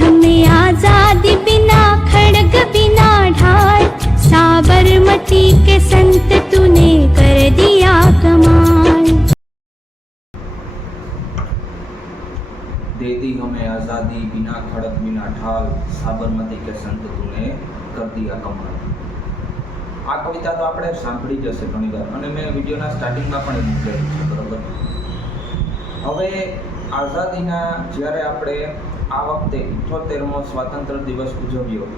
हमें आजादी बिना खड़ग बिना ढाल, साबरमती के संत तूने कर दिया कमाल। दे दी हमें आज़ादी बिना खड़क बिना ढाल, साबरमती के संत तूने कर दिया कमाल। આ કવિતા તો આપણે સાંભળી જ હશે ઘણી વાર અને મેં વિડીયોના સ્ટાર્ટિંગમાં પણ એ મૂકેલી છે, બરાબર. હવે આઝાદીના જ્યારે આપણે આ વખતે 78મો સ્વાતંત્ર્ય દિવસ ઉજવ્યો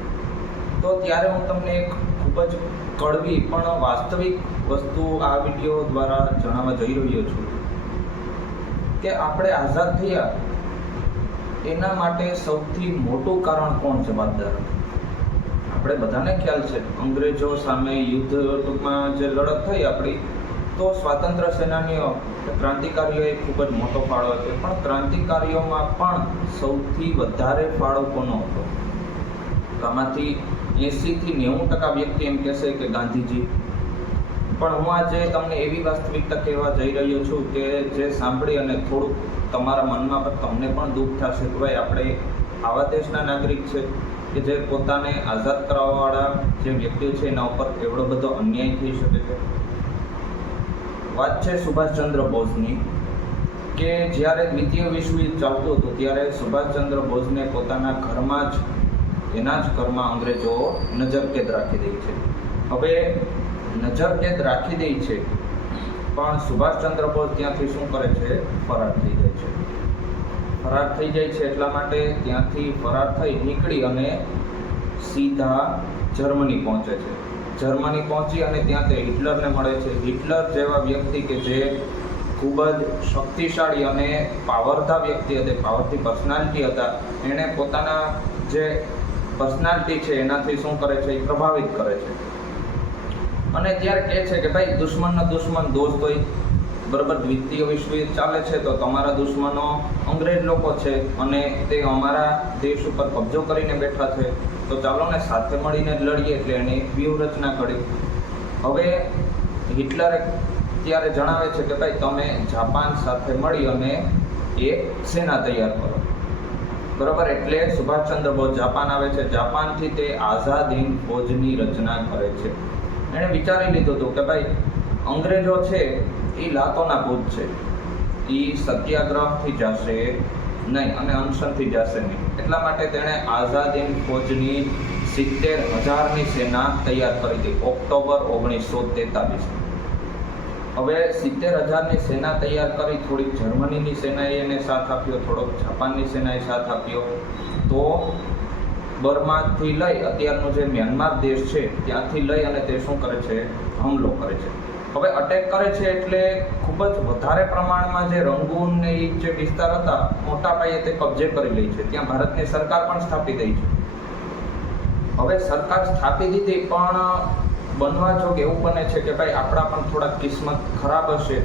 તો ત્યારે હું તમને એક ખૂબ જ કડવી પણ વાસ્તવિક વસ્તુ આ વિડીયો દ્વારા જણાવવા જઈ રહ્યો છું કે આપણે આઝાદ થયા એના માટે સૌથી મોટું કારણ કોણ જવાબદાર હતું. આપણે બધાને ખ્યાલ છે અંગ્રેજો સામે યુદ્ધ ટૂંકમાં જે લડત થઈ આપણી, તો સ્વાતંત્ર્ય સેનાનીઓ ક્રાંતિકારીઓએ ખૂબ જ મોટો ફાળો હતો, પણ ક્રાંતિકારીઓમાં પણ સૌથી વધારે ફાળો કોનો હતો? આમાંથી 80 થી 90% વ્યક્તિ એમ કહેશે કે ગાંધીજી. પણ હું આજે તમને એવી વાસ્તવિકતા કહેવા જઈ રહ્યો છું કે જે સાંભળી અને થોડુંક તમારા મનમાં પણ તમને પણ દુઃખ થશે કે ભાઈ આપણે આવા દેશના નાગરિક છે કે જે પોતાને આઝાદ કરાવવાવાળા જે વ્યક્તિઓ છે એના ઉપર એવડો બધો અન્યાય થઈ શકે છે. વાત છે સુભાષચંદ્ર બોઝની કે જ્યારે દ્વિતીય વિશ્વયુદ્ધ ચાલતું હતું ત્યારે સુભાષચંદ્ર બોઝને પોતાના ઘરમાં જ એના જ ઘરમાં અંગ્રેજો નજરકેદ રાખી દે છે. હવે નજરકેદ રાખી દે છે પણ સુભાષચંદ્ર બોઝ ત્યાંથી શું કરે છે? ફરાર થઈ જાય છે. ફરાર થઈ જાય છે એટલા માટે ત્યાંથી ફરાર થઈ નીકળી અને સીધા જર્મની પહોંચે છે. જર્મની પહોંચી અને ત્યાં તે હિટલરને મળે છે. હિટલર જેવા વ્યક્તિ કે જે ખૂબ જ શક્તિશાળી અને પાવરધા વ્યક્તિ હતા, પાવરથી પર્સનાલિટી હતા, એણે પોતાના જે પર્સનાલિટી છે એનાથી શું કરે છે? એ પ્રભાવિત કરે છે અને ત્યારે કહે છે કે ભાઈ દુશ્મનનો દુશ્મન દોસ્ત હોય, બરાબર. દ્વિતીય વિશ્વયુદ્ધ ચાલે છે તો તમારા દુશ્મનો અંગ્રેજ લોકો છે અને તે અમારા દેશ ઉપર કબજો કરીને બેઠા છે, તો ચાલો ને સાથે મળીને જ લડીએ. એટલે એણે એક વ્યૂહરચના ઘડી. હવે હિટલરે ત્યારે જણાવે છે કે ભાઈ તમે જાપાન સાથે મળી અને એક સેના તૈયાર કરો, બરાબર. એટલે સુભાષચંદ્ર બોઝ જાપાન આવે છે. જાપાનથી તે આઝાદ હિંદ ફૌજની રચના કરે છે. એણે વિચારી લીધું હતું કે ભાઈ અંગ્રેજો છે એ લાતોના ભૂત છે, એ સત્યાગ્રહથી જશે નહીં અને અનશનથી જશે નહીં. એટલા માટે તેણે આઝાદ હિંદ ફૌજની 70,000ની સેના તૈયાર કરી હતી ઓક્ટોબર 1943. હવે 70,000ની સેના તૈયાર કરી. થોડીક જર્મનીની સેનાએ એને સાથ આપ્યો, થોડોક જાપાનની સેનાએ સાથ આપ્યો. તો બર્માથી લઈ અત્યારનો જે મ્યાનમાર દેશ છે ત્યાંથી લઈ અને તે શું કરે છે? હુમલો કરે છે. હવે અટેક કરે છે એટલે ખૂબ જ વધારે પ્રમાણમાં જે રંગૂન ને એ જે વિસ્તાર હતા મોટા પાયે તે કબજે કરી લે છે. ત્યાં ભારતની સરકાર પણ સ્થાપી દઈ છે. હવે સરકાર સ્થાપી દીધી પણ બનવા જોગ એવું બને છે કે ભાઈ આપણા પણ થોડા કિસ્મત ખરાબ હશે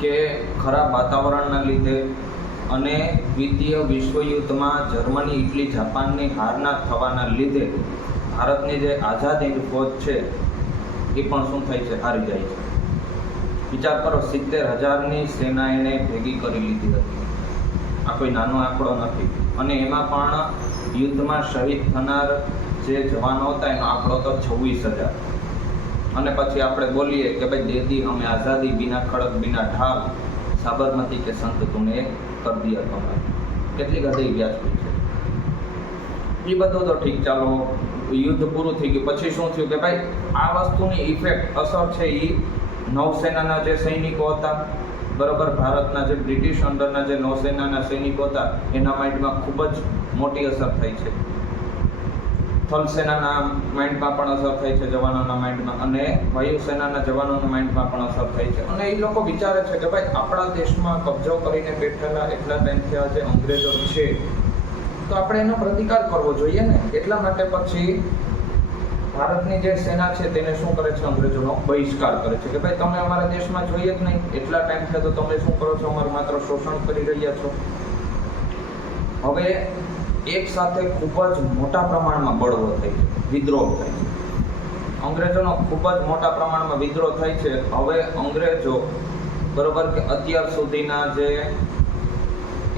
કે ખરાબ વાતાવરણના લીધે અને દ્વિતીય વિશ્વયુદ્ધમાં જર્મની, ઇટલી, જાપાનની હારના થવાના લીધે ભારતની જે આઝાદ હિંદ ફૌજ છે એ પણ શું થાય છે? હારી જાય છે. વિચાર કરો, 70,000ની સેના એને ભેગી કરી લીધી હતી. આ કોઈ નાનો આંકડો નથી. અને એમાં પણ યુદ્ધમાં શહીદ થનાર જે જવાનો હતા એનો આંકડો તો 26,000. અને પછી આપણે બોલીએ કે ભાઈ દેદી હમે આઝાદી બિના ખડક બિના ઢાલ, સાબરમતી કે સંત તુને કર દિયા કમાલ. કેટલી હૃદય વ્યાજબી છે. એ બધું તો ઠીક, ચાલો યુદ્ધ પૂરું થઈ ગયું. પછી શું થયું કે ભાઈ આ વસ્તુની ઇફેક્ટ અસર છે એ નૌસેનાના જે સૈનિકો હતા, બરાબર, ભારતના જે બ્રિટિશ અંડરના જે નૌસેનાના સૈનિકો હતા એના માઇન્ડમાં ખૂબ જ મોટી અસર થઈ છે. થલસેનાના માઇન્ડમાં પણ અસર થઈ છે, જવાનોના માઇન્ડમાં, અને વાયુસેનાના જવાનોના માઇન્ડમાં પણ અસર થઈ છે. અને એ લોકો વિચારે છે કે ભાઈ આપણા દેશમાં કબજો કરીને બેઠેલા એટલા ટાઈમથી આ જે અંગ્રેજો છે તો આપણે એનો પ્રતિકાર કરવો જોઈએ ને. એટલા માટે પછી ભારતની જે સેના છે તેને શું કરે છે? અંગ્રેજોનો બહિષ્કાર કરે છે કે ભાઈ તમે અમારા દેશમાં જોઈએ જ નહીં, એટલા ટાઈમથી તો તમે શું કરો છો? અમારું માત્ર શોષણ કરી રહ્યા છો. હવે એક સાથે ખૂબ જ મોટા પ્રમાણમાં બળવો થાય છે, વિદ્રોહ થાય છે. અંગ્રેજોનો ખૂબ જ મોટા પ્રમાણમાં વિદ્રોહ થાય છે. હવે અંગ્રેજો, બરોબર, કે અત્યાર સુધીના જે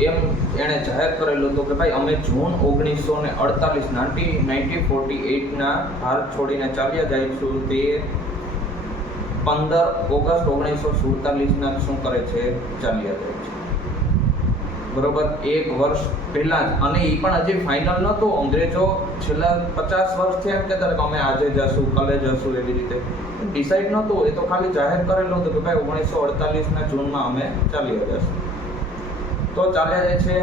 એમ એણે જાહેર કરેલું હતું કે ભાઈ અમે જૂન 1948ના ભારત છોડીને ચાલ્યા જઈશું, તે 15 ઓગસ્ટ 1947ના શું કરે છે, ચાલ્યા જાય છે. બરોબર, 1 વર્ષ પહેલા જ. અને એ પણ હજી ફાઇનલ નહોતું. અંગ્રેજો છેલ્લા 50 વર્ષથી એમ કહેતા કે અમે આજે જશું, કાલે જશું, એવી રીતે ડિસાઇડ નહોતું. એ તો ખાલી જાહેર કરેલું હતું કે ભાઈ 1948ના જૂનમાં અમે ચાલ્યા જશું. તો ચાલ્યા જાય છે.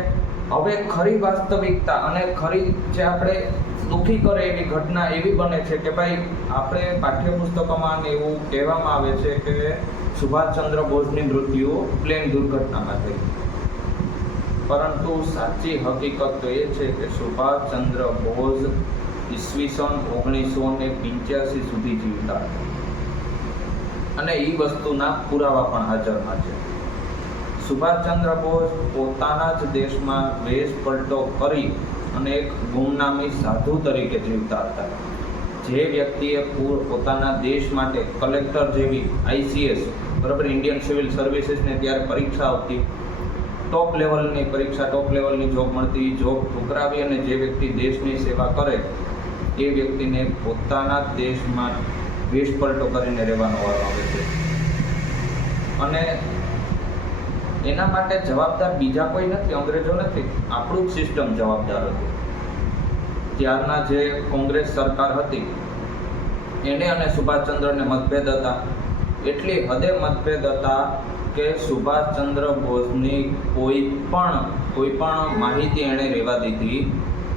હવે ખરી વાસ્તવિકતા અને ખરી જે આપણે દુઃખી કરે એવી ઘટના એવી બને છે કે ભાઈ આપણે પાઠ્યપુસ્તકોમાં એવું કહેવામાં આવે છે કે સુભાષચંદ્ર બોઝની મૃત્યુ પ્લેન દુર્ઘટનામાં થઈ. પરંતુ સાચી હકીકત તો એ છે કે સુભાષચંદ્ર બોઝ ઈસવીસન 1985 સુધી જીવતા હતા અને એ વસ્તુના પુરાવા પણ હાજરમાં છે. સુભાષચંદ્ર બોઝ પોતાના જ દેશમાં વેશ પલટો કરી અને એક ગુમનામી સાધુ તરીકે જીવતા હતા. જે વ્યક્તિએ પોતાના દેશ માટે કલેક્ટર જેવી ICS, બરાબર, ઇન્ડિયન સિવિલ સર્વિસીસને ત્યારે પરીક્ષા આવતી, ટોપ લેવલની પરીક્ષા, ટોપ લેવલની જોબ મળતી, જોબ ઠુકરાવી અને જે વ્યક્તિ દેશની સેવા કરે એ વ્યક્તિને પોતાના દેશમાં વેશ પલટો કરીને રહેવાનો વારો આવે છે. અને એના માટે જવાબદાર બીજા કોઈ નથી, અંગ્રેજો નથી, આપણું જ સિસ્ટમ જવાબદાર હતું. ત્યારના જે કોંગ્રેસ સરકાર હતી એને અને સુભાષચંદ્રને મતભેદ હતા. એટલી હદે મતભેદ હતા કે સુભાષચંદ્ર બોઝની કોઈ પણ માહિતી એણે રહેવા દીધી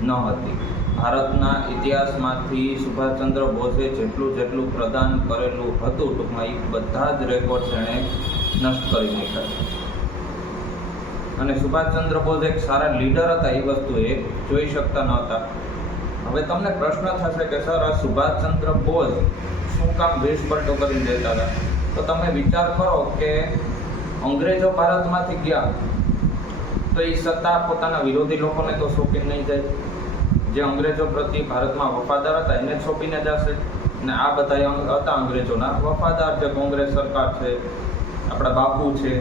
ન હતી. ભારતના ઇતિહાસમાંથી સુભાષચંદ્ર બોઝે જેટલું પ્રદાન કરેલું હતું, ટૂંકમાં એ બધા જ રેકોર્ડ્સ એણે નષ્ટ કરી નાખ્યા. અને સુભાષચંદ્ર બોઝ એક સારા લીડર હતા એ વસ્તુ એ જોઈ શકતા નહોતા. હવે તમને પ્રશ્ન થશે કે સર, આ સુભાષચંદ્ર બોઝ શું કામ વેશ પલટો કરીને રહેતા હતા? તો તમે વિચાર કરો કે અંગ્રેજો ભારતમાંથી ગયા તો એ સત્તા પોતાના વિરોધી લોકોને તો સોંપીને નહીં જાય. જે અંગ્રેજો પ્રત્યે ભારતમાં વફાદાર હતા એને જ સોંપીને જશે. અને આ બધા હતા અંગ્રેજોના વફાદાર, જે કોંગ્રેસ સરકાર છે, આપણા બાપુ છે.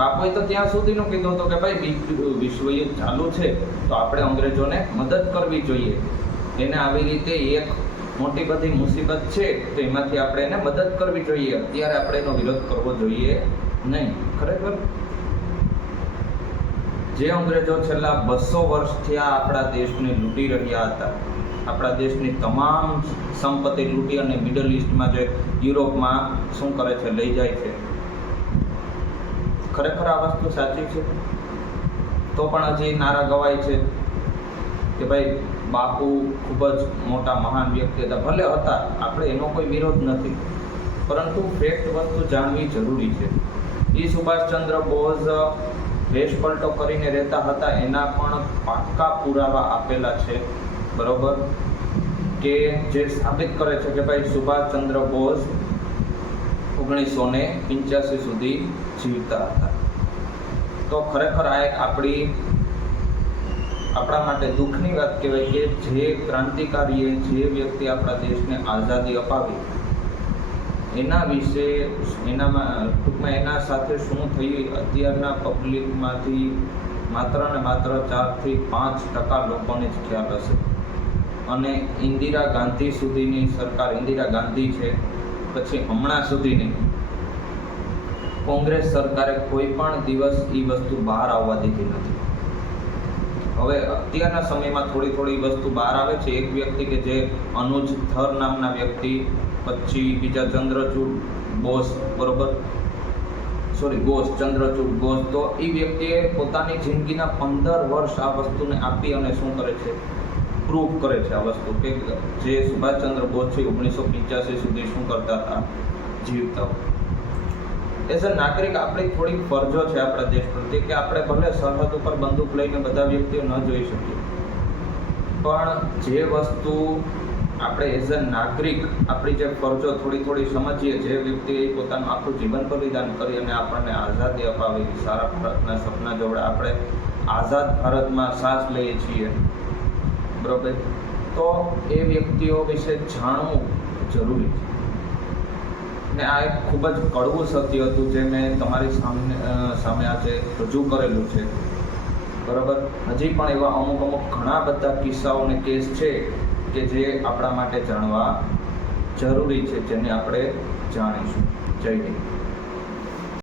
બાપુએ તો ત્યાં સુધીનું કીધું હતું કે ભાઈ વિશ્વયુદ્ધ ચાલુ છે તો આપણે અંગ્રેજોને મદદ કરવી જોઈએ. એને આવી રીતે એક મોટી બધી મુસીબત છે તો એમાંથી આપણે એને મદદ કરવી જોઈએ. અત્યારે આપણે એનો વિરોધ કરવો જોઈએ નહીં. ખરેખર જે અંગ્રેજો છેલ્લા 200 વર્ષથી આપણા દેશને લૂંટી રહ્યા હતા, આપણા દેશની તમામ સંપત્તિ લૂંટી અને મિડલ ઇસ્ટમાં, જે યુરોપમાં શું કરે છે, લઈ જાય છે. ખરેખર આ વસ્તુ સાચી છે? તો પણ હજી નારા ગવાય છે કે ભાઈ બાપુ ખૂબ જ મોટા મહાન વ્યક્તિ હતા. ભલે હતા, આપણે એનો કોઈ વિરોધ નથી, પરંતુ ફેક્ટ વસ્તુ જાણવી જરૂરી છે. એ સુભાષચંદ્ર બોઝ વેશ પલટો કરીને રહેતા હતા એના પણ પાક્કા પુરાવા આપેલા છે, બરોબર, કે જે સાબિત કરે છે કે ભાઈ સુભાષચંદ્ર બોઝ 1985 સુધી જીવતા હતા. તો ખરેખર આ એક આપણા માટે દુઃખની વાત કહેવાય કે જે ક્રાંતિકારીએ, જે વ્યક્તિ આપણા દેશને આઝાદી અપાવી, એના વિશે, ટૂંકમાં એના સાથે શું થયું અત્યારના પબ્લિકમાંથી માત્ર ને માત્ર 4 થી 5% લોકોને જ ખ્યાલ હશે. અને ઇન્દિરા ગાંધી સુધીની સરકાર, ઇન્દિરા ગાંધી છે, પછી હમણાં સુધીની કોંગ્રેસ સરકારે કોઈ પણ દિવસ એ વસ્તુ બહાર આવવા દીધી નથી. હવે અત્યારના સમયમાં થોડી વસ્તુ બહાર આવે છે. એક વ્યક્તિ કે જે અનુજ થર નામના વ્યક્તિ, પછી બીજા ચંદ્રચૂડ બોઝ, બરોબર, ચંદ્રચૂડ બોઝ, તો એ વ્યક્તિએ પોતાની જિંદગીના 15 વર્ષ આ વસ્તુને આપી અને શું કરે છે, પ્રૂવ કરે છે આ વસ્તુ કે જે સુભાષચંદ્ર બોઝ છે 1985 સુધી શું કરતા હતા, જીવતા. એઝ અ નાગરિક આપણી થોડીક ફરજો છે આપણા દેશ પ્રત્યે કે આપણે ભલે સરહદ ઉપર બંદૂક લઈને બધા વ્યક્તિઓ ન જોઈ શકીએ, પણ જે વસ્તુ આપણે એઝ અ નાગરિક આપણી જે ફરજો થોડી સમજીએ, જે વ્યક્તિએ પોતાનું આખું જીવન બલિદાન કરી અને આપણને આઝાદી અપાવી, સારા ભારતના સપના જોડે આપણે આઝાદ ભારતમાં શ્વાસ લઈએ છીએ, બરોબર, તો એ વ્યક્તિઓ વિશે જાણવું જરૂરી છે. ને આ એક ખૂબ જ કડવું સત્ય હતું જે મેં તમારી સામે આજે રજૂ કરેલું છે બરાબર. હજી પણ એવા અમુક ઘણા બધા કિસ્સાઓ અને કેસ છે કે જે આપણા માટે જાણવા જરૂરી છે, જેને આપણે જાણીશું. જય હિન્દ.